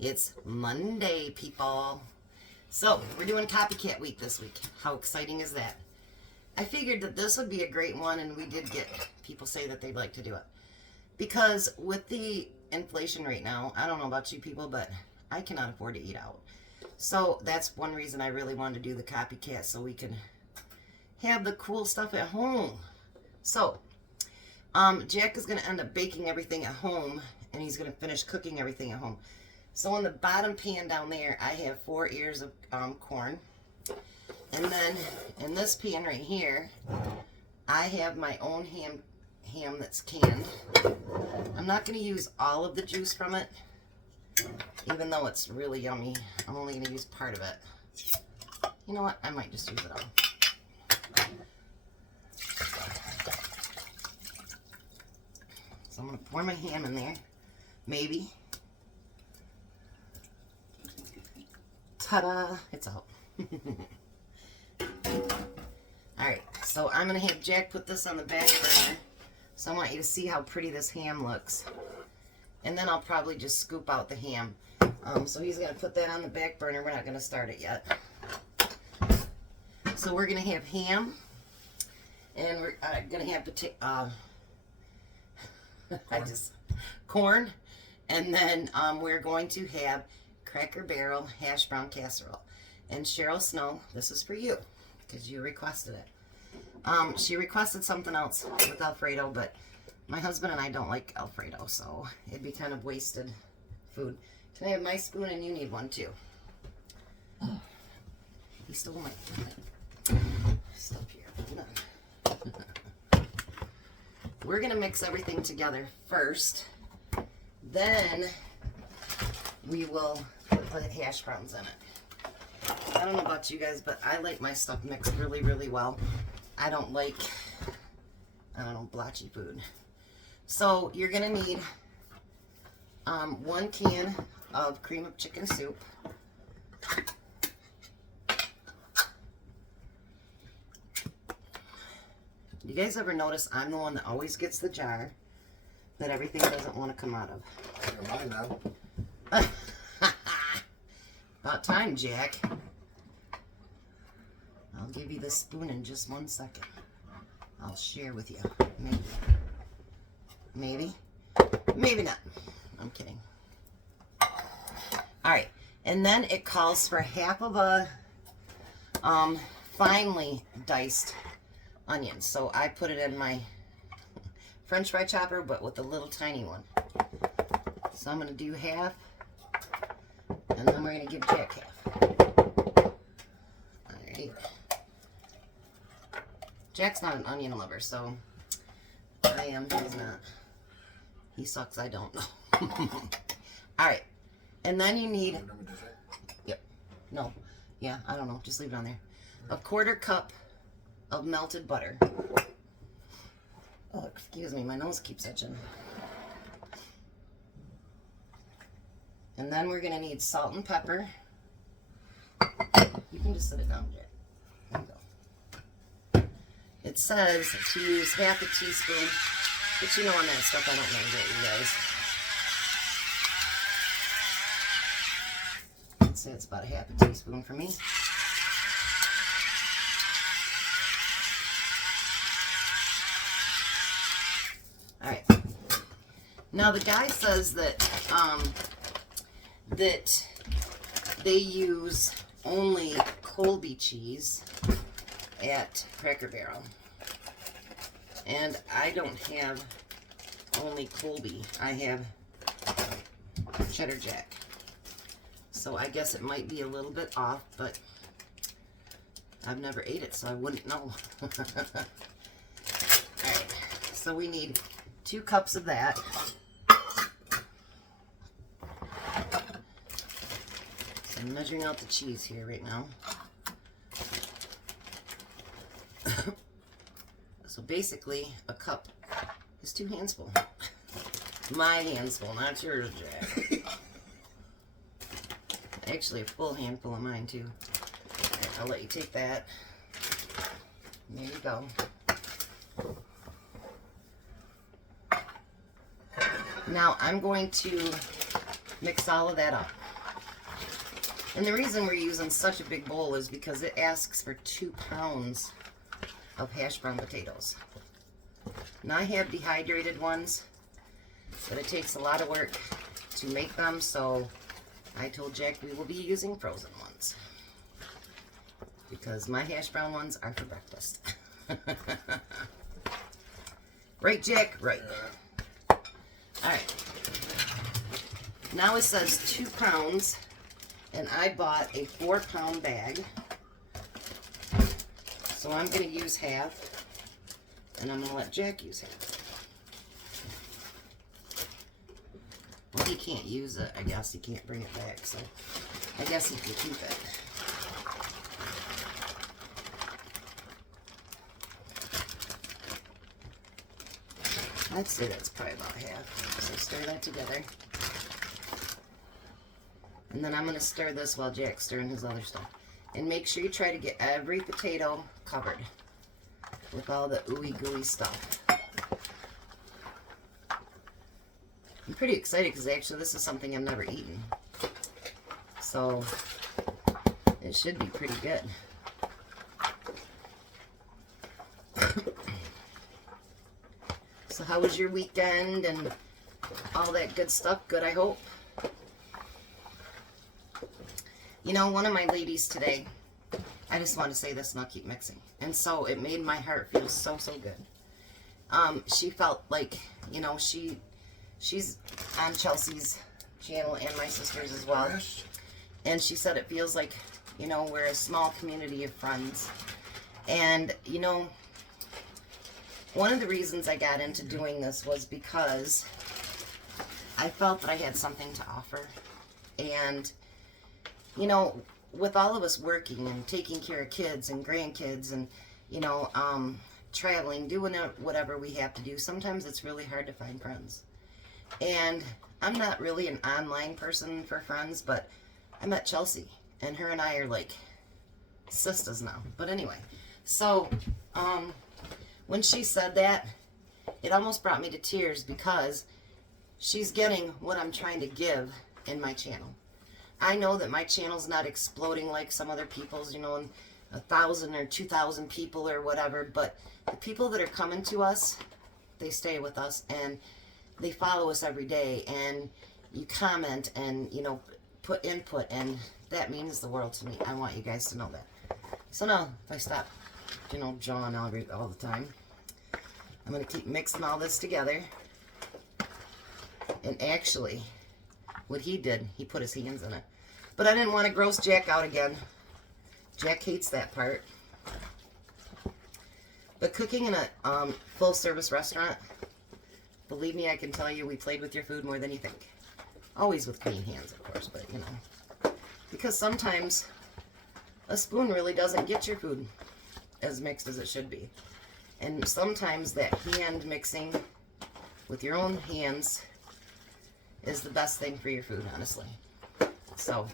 It's Monday, people. So, we're doing Copycat Week this week. How exciting is that? I figured that this would be a great one, and we did get people say that they'd like to do it. Because with the inflation right now, I don't know about you people, but I cannot afford to eat out. So, that's one reason I really wanted to do the Copycat, so we can have the cool stuff at home. So, Jack is going to end up baking everything at home, and he's going to finish cooking everything at home. So in the bottom pan down there, I have 4 ears of corn. And then in this pan right here, I have my own ham that's canned. I'm not going to use all of the juice from it, even though it's really yummy. I'm only going to use part of it. You know what? I might just use it all. So I'm going to pour my ham in there. Maybe. Ta-da! It's out. Alright, so I'm going to have Jack put this on the back burner. So I want you to see how pretty this ham looks. And then I'll probably just scoop out the ham. So he's going to put that on the back burner. We're not going to start it yet. So we're going to have ham. And we're going to have corn. And then we're going to have Cracker Barrel hash brown casserole. And Cheryl Snow, this is for you because you requested it. She requested something else with Alfredo, but my husband and I don't like Alfredo, so it'd be kind of wasted food. Can I have my spoon and you need one too? He stole my stuff here. We're gonna mix everything together first. Then we will put the hash browns in it. I don't know about you guys, but I like my stuff mixed really, really well. I don't like, blotchy food. So you're gonna need 1 can of cream of chicken soup. You guys ever notice I'm the one that always gets the jar that everything doesn't want to come out of? You're mine now. About time, Jack. I'll give you the spoon in just 1 second. I'll share with you. Maybe. Maybe. Maybe not. I'm kidding. Alright. And then it calls for half of a finely diced onion. So I put it in my French fry chopper, but with a little tiny one. So I'm going to do half. And then we're going to give Jack half. Alright. Jack's not an onion lover, so I am. He's not. He sucks, I don't. Alright. And then you need... Yep. No. Yeah, I don't know. Just leave it on there. 1/4 cup of melted butter. Oh, excuse me. My nose keeps itching. And then we're going to need salt and pepper. You can just set it down, Jack. There you go. It says to use half a teaspoon, but you know on that stuff I don't know that, you guys. I'd say it's about half a teaspoon for me. Alright. Now the guy says that that they use only Colby cheese at Cracker Barrel. And I don't have only Colby. I have Cheddar Jack. So I guess it might be a little bit off, but I've never ate it, so I wouldn't know. Alright, so we need 2 cups of that. So I'm measuring out the cheese here right now. So basically, a cup is 2 handsful. My handsful, not yours, Jack. Actually, a full handful of mine, too. Right, I'll let you take that. There you go. Now, I'm going to mix all of that up. And the reason we're using such a big bowl is because it asks for 2 pounds of hash brown potatoes. Now I have dehydrated ones, but it takes a lot of work to make them, so I told Jack we will be using frozen ones. Because my hash brown ones are for breakfast. Right, Jack? Right. Alright. Now it says 2 pounds, and I bought a 4-pound bag. So I'm going to use half, and I'm going to let Jack use half. Well, he can't use it, I guess. He can't bring it back, so I guess he can keep it. I'd say that's probably about half. So stir that together. And then I'm going to stir this while Jack's stirring his other stuff. And make sure you try to get every potato covered with all the ooey gooey stuff. I'm pretty excited because actually this is something I've never eaten. So it should be pretty good. So how was your weekend and all that good stuff? Good, I hope. You know, one of my ladies today, I just want to say this and I'll keep mixing. And so it made my heart feel so, so good. She felt like, you know, she's on Chelsea's channel and my sister's as well. And she said it feels like, you know, we're a small community of friends. And, you know, one of the reasons I got into doing this was because I felt that I had something to offer. And, you know, with all of us working and taking care of kids and grandkids and, you know, traveling, doing whatever we have to do, sometimes it's really hard to find friends. And I'm not really an online person for friends, but I met Chelsea, and her and I are like sisters now. But anyway, so when she said that, it almost brought me to tears because she's getting what I'm trying to give in my channel. I know that my channel's not exploding like some other people's, you know, and 1,000 or 2,000 people or whatever, but the people that are coming to us, they stay with us and they follow us every day, and you comment and, you know, put input, and that means the world to me. I want you guys to know that. So now, if I stop, you know, jawing all the time, I'm going to keep mixing all this together. And actually, what he did, he put his hands in it. But I didn't want to gross Jack out again. Jack hates that part. But cooking in a full-service restaurant, believe me, I can tell you, we played with your food more than you think. Always with clean hands, of course, but, you know. Because sometimes a spoon really doesn't get your food as mixed as it should be. And sometimes that hand mixing with your own hands is the best thing for your food, honestly. So,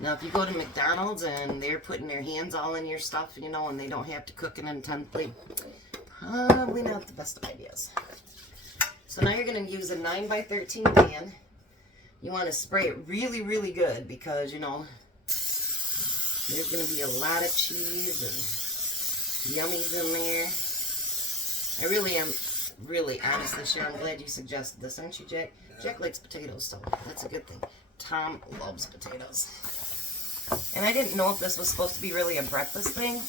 now if you go to McDonald's and they're putting their hands all in your stuff, you know, and they don't have to cook it intensely, probably not the best of ideas. So now you're going to use a 9x13 pan. You want to spray it really, really good because, you know, there's going to be a lot of cheese and yummies in there. I really am, really, honestly, sure, I'm glad you suggested this, aren't you, Jack? Jack likes potatoes, so that's a good thing. Tom loves potatoes. And I didn't know if this was supposed to be really a breakfast thing,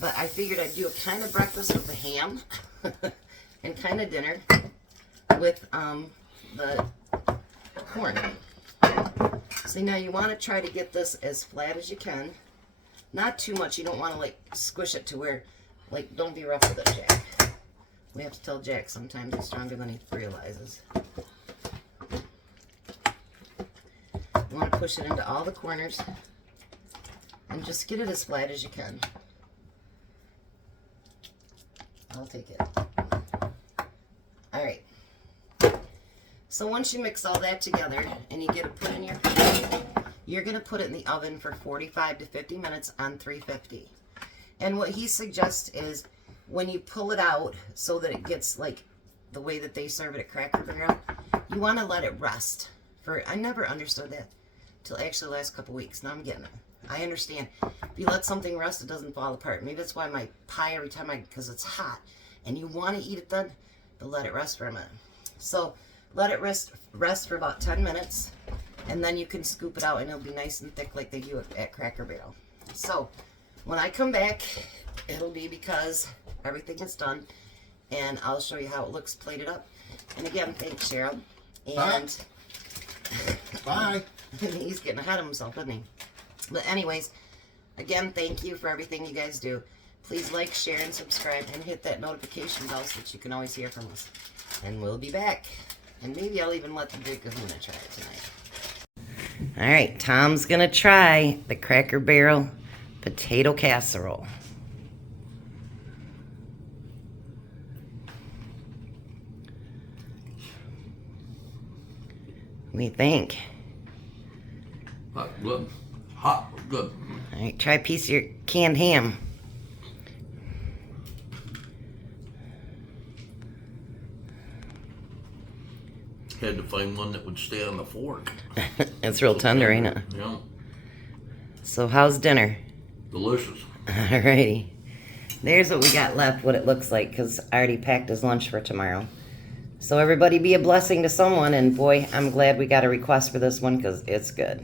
but I figured I'd do a kind of breakfast with the ham and kind of dinner with the corn. See, now you want to try to get this as flat as you can. Not too much. You don't want to, like, squish it to where, like, don't be rough with it, Jack. We have to tell Jack sometimes he's stronger than he realizes. You want to push it into all the corners and just get it as flat as you can. I'll take it. Alright. So once you mix all that together and you get it put in your pan, you're going to put it in the oven for 45 to 50 minutes on 350. And what he suggests is when you pull it out so that it gets like the way that they serve it at Cracker Barrel, you want to let it rest I never understood that till actually the last couple weeks. Now I'm getting it. I understand. If you let something rest, it doesn't fall apart. Maybe that's why my pie every time because it's hot and you want to eat it then, but let it rest for a minute. So let it rest for about 10 minutes, and then you can scoop it out and it'll be nice and thick like they do at Cracker Barrel. So when I come back, it'll be because everything is done, and I'll show you how it looks plated up. And again, thanks, Cheryl. And bye. He's getting ahead of himself, isn't he? But anyways, again, thank you for everything you guys do. Please like, share, and subscribe, and hit that notification bell so that you can always hear from us. And we'll be back. And maybe I'll even let the big kahuna try it tonight. All right, Tom's going to try the Cracker Barrel potato casserole. What do you think? Good. Hot, good. All right, try a piece of your canned ham. Had to find one that would stay on the fork. It's real tender, ain't it? Yeah. So how's dinner? Delicious. Alrighty. There's what we got left, what it looks like, because I already packed his lunch for tomorrow. So everybody be a blessing to someone, and boy, I'm glad we got a request for this one because it's good.